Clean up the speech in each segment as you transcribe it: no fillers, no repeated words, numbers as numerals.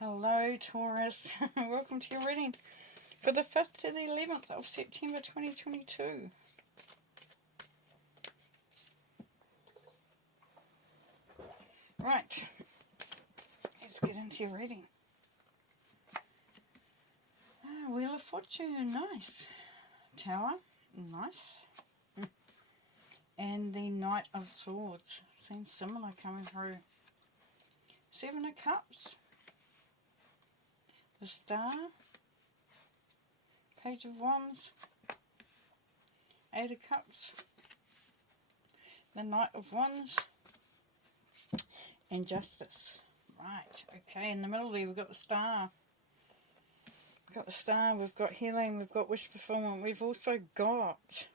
Hello Taurus, welcome to your reading for the 5th to the 11th of September 2022. Right, let's get into your reading. Wheel of Fortune, nice. Tower, nice. And the Knight of Swords, seems similar coming through. Seven of Cups. The Star, Page of Wands, Eight of Cups, the Knight of Wands, and Justice. Right, okay, in the middle there we've got the Star. We've got the Star, we've got healing, we've got wish fulfillment, we've also got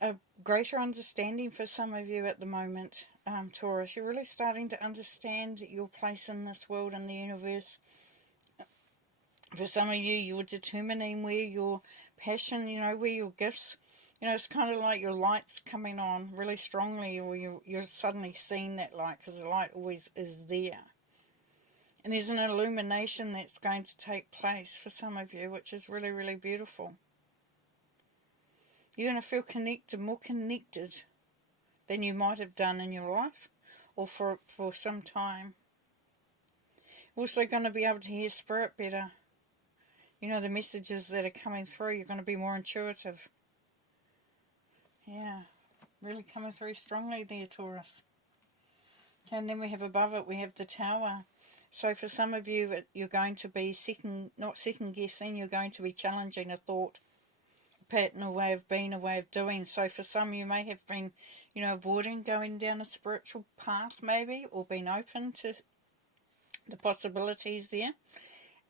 a greater understanding for some of you at the moment, Taurus. You're really starting to understand your place in this world and the universe. For some of you, you're determining where your passion, where your gifts, it's kind of like your light's coming on really strongly, or you're suddenly seeing that light, because the light always is there. And there's an illumination that's going to take place for some of you, which is really, really beautiful. You're going to feel connected, more connected than you might have done in your life, or for some time. Also going to be able to hear spirit better. The messages that are coming through, you're going to be more intuitive. Yeah, really coming through strongly there, Taurus. And then we have above it, we have the Tower. So for some of you, you're going to be not second guessing, you're going to be challenging a thought, a pattern, a way of being, a way of doing. So for some, you may have been, avoiding going down a spiritual path maybe, or being open to the possibilities there.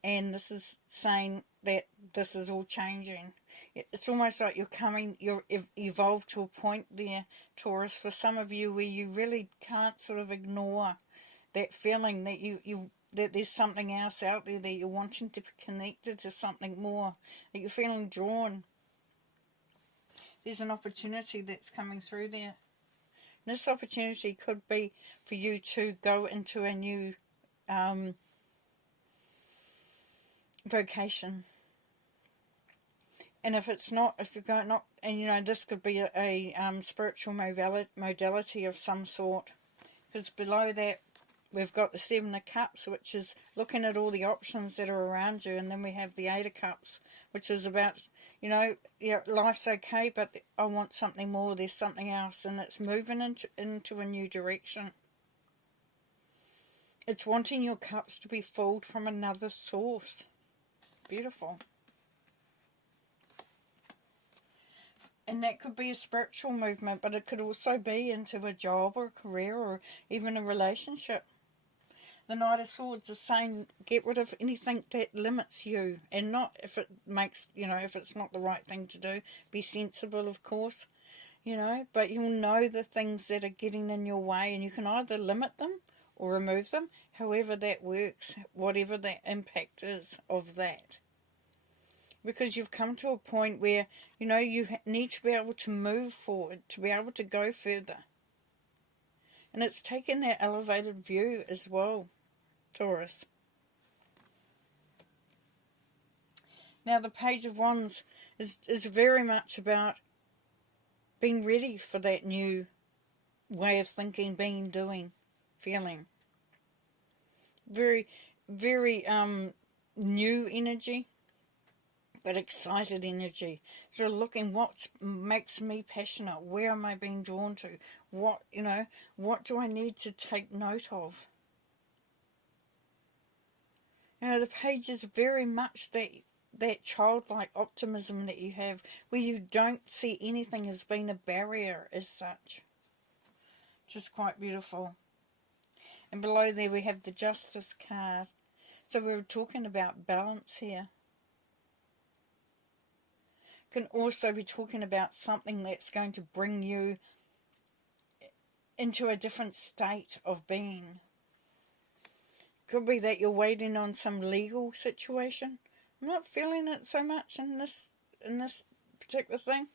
And this is saying that this is all changing. It's almost like you're evolved to a point there, Taurus, for some of you, where you really can't sort of ignore that feeling that that there's something else out there, that you're wanting to be connected to something more, that you're feeling drawn. There's an opportunity that's coming through there. This opportunity could be for you to go into a new vocation. And if you're going not, and this could be a spiritual modality of some sort, because below that we've got the Seven of Cups, which is looking at all the options that are around you, and then we have the Eight of Cups, which is about, life's okay, but I want something more, there's something else, and it's moving into a new direction. It's wanting your cups to be filled from another source. Beautiful. And that could be a spiritual movement, but it could also be into a job or a career or even a relationship. The Knight of Swords is saying get rid of anything that limits you, and not if it makes, if it's not the right thing to do. Be sensible, of course, but you'll know the things that are getting in your way, and you can either limit them or remove them, however that works, whatever the impact is of that. Because you've come to a point where, you need to be able to move forward, to be able to go further. And it's taken that elevated view as well, Taurus. Now the Page of Wands is very much about being ready for that new way of thinking, being, doing, feeling. Very, very new energy, but excited energy. So looking what makes me passionate, where am I being drawn to, what do I need to take note of. The page is very much that childlike optimism that you have, where you don't see anything as being a barrier as such, which is quite beautiful. And below there we have the Justice card. So we're talking about balance here. Can also be talking about something that's going to bring you into a different state of being. Could be that you're waiting on some legal situation. I'm not feeling it so much in this particular thing,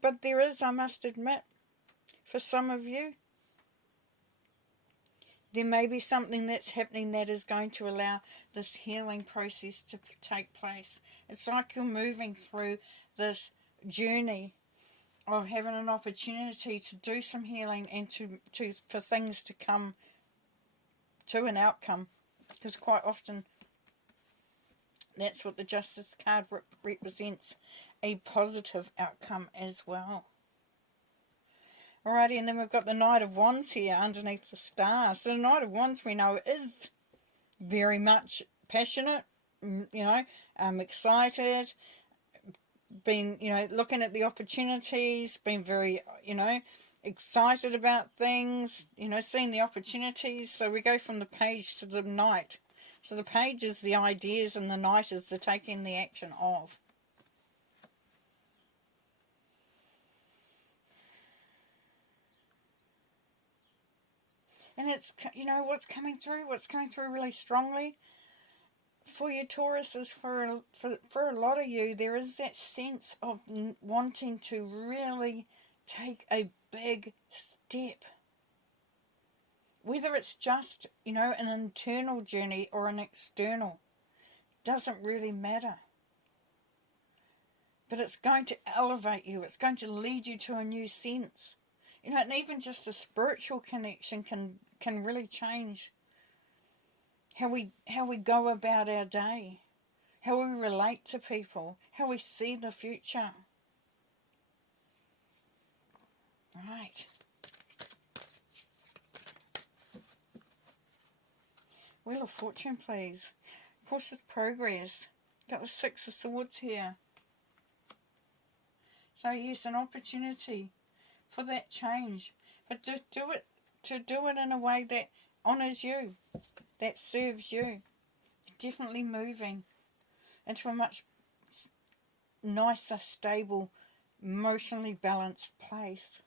but there is, I must admit, for some of you, There may be something that's happening that is going to allow this healing process to take place. It's like you're moving through this journey of having an opportunity to do some healing and for things to come to an outcome. Because quite often that's what the Justice card represents, a positive outcome as well. Alrighty, and then we've got the Knight of Wands here underneath the star. So the Knight of Wands, we know, is very much passionate, excited, been, looking at the opportunities, been very, excited about things, seeing the opportunities. So we go from the Page to the Knight. So the Page is the ideas and the Knight is the taking the action of. And it's, what's coming through really strongly for you, Taurus, is for a lot of you, there is that sense of wanting to really take a big step. Whether it's just, an internal journey or an external, doesn't really matter. But it's going to elevate you. It's going to lead you to a new sense. And even just a spiritual connection can really change how we go about our day, how we relate to people, how we see the future. Right. Wheel of Fortune, please. Cautious progress. Got the Six of Swords here. So yes, an opportunity for that change, but to do it in a way that honours you, that serves you. You're definitely moving into a much nicer, stable, emotionally balanced place.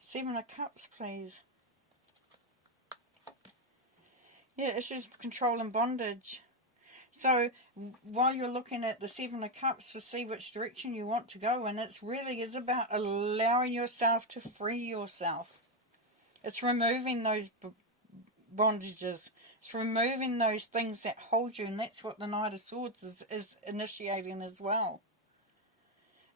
Seven of Cups, please. Yeah, issues of control and bondage. So while you're looking at the Seven of Cups to see which direction you want to go, and it really is about allowing yourself to free yourself. It's removing those bondages. It's removing those things that hold you, and that's what the Knight of Swords is initiating as well.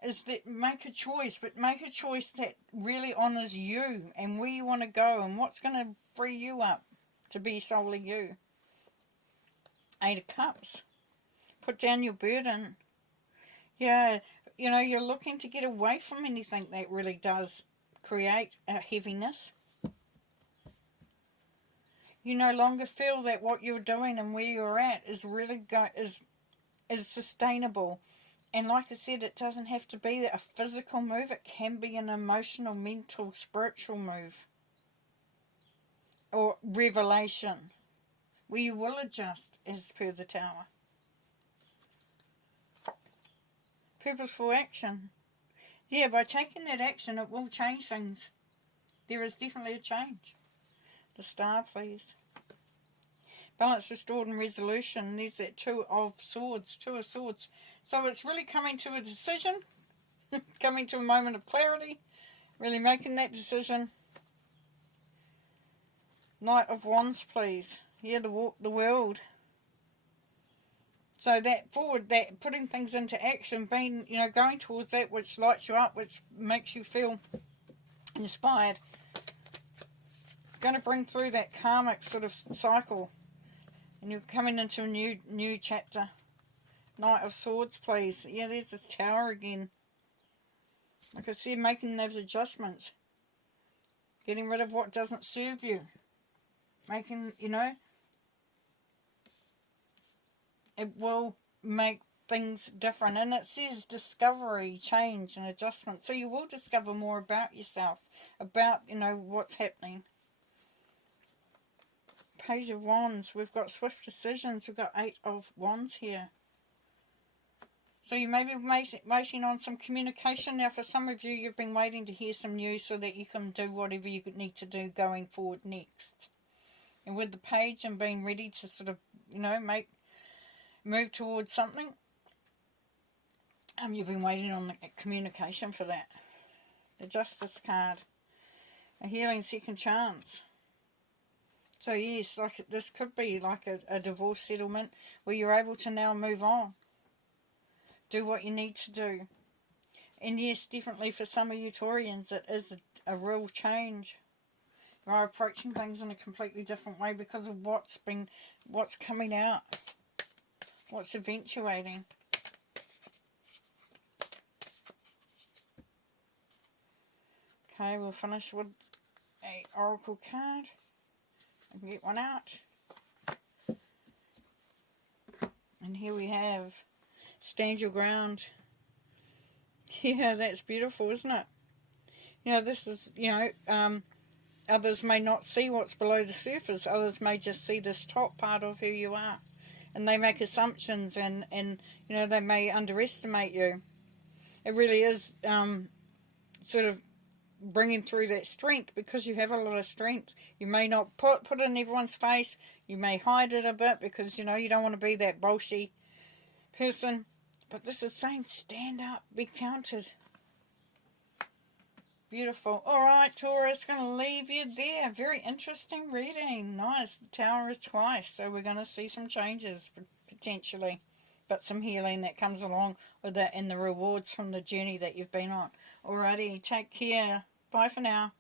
Is that make a choice, but make a choice that really honours you and where you want to go and what's going to free you up to be solely you. Eight of Cups. Put down your burden. Yeah, you're looking to get away from anything that really does create a heaviness. You no longer feel that what you're doing and where you're at is really is sustainable. And like I said, it doesn't have to be a physical move. It can be an emotional, mental, spiritual move. Or revelation. Where you will adjust as per the Tower. Purposeful action. Yeah, by taking that action, it will change things. There is definitely a change. The Star, please. Balance restored and resolution. There's that Two of Swords. So it's really coming to a decision. Coming to a moment of clarity. Really making that decision. Knight of Wands, please. Yeah, the world. So that forward, that putting things into action, being, going towards that which lights you up, which makes you feel inspired. Going to bring through that karmic sort of cycle. And you're coming into a new chapter. Knight of Swords, please. Yeah, there's the Tower again. Like I said, making those adjustments. Getting rid of what doesn't serve you. Making, it will make things different. And it says discovery, change and adjustment. So you will discover more about yourself. About, what's happening. Page of Wands. We've got swift decisions. We've got Eight of Wands here. So you may be waiting on some communication. Now for some of you, you've been waiting to hear some news so that you can do whatever you need to do going forward next. And with the Page and being ready to sort of, move towards something, you've been waiting on the communication for that. The Justice card. A healing second chance. So yes, like this could be like a divorce settlement where you're able to now move on. Do what you need to do. And yes, definitely for some of you Taurians, it is a real change. You're approaching things in a completely different way because of what's coming out. What's eventuating. Okay, we'll finish with a oracle card. And get one out. And here we have Stand Your Ground. Yeah, that's beautiful, isn't it? You know, this is, others may not see what's below the surface. Others may just see this top part of who you are. And they make assumptions and they may underestimate you. It really is sort of bringing through that strength because you have a lot of strength. You may not put it in everyone's face. You may hide it a bit because, you don't want to be that bolshy person. But this is saying stand up, be counted. Beautiful. Alright, Taurus, going to leave you there. Very interesting reading. Nice. The Tower is twice, so we're going to see some changes, potentially. But some healing that comes along with it and the rewards from the journey that you've been on. Alrighty, take care. Bye for now.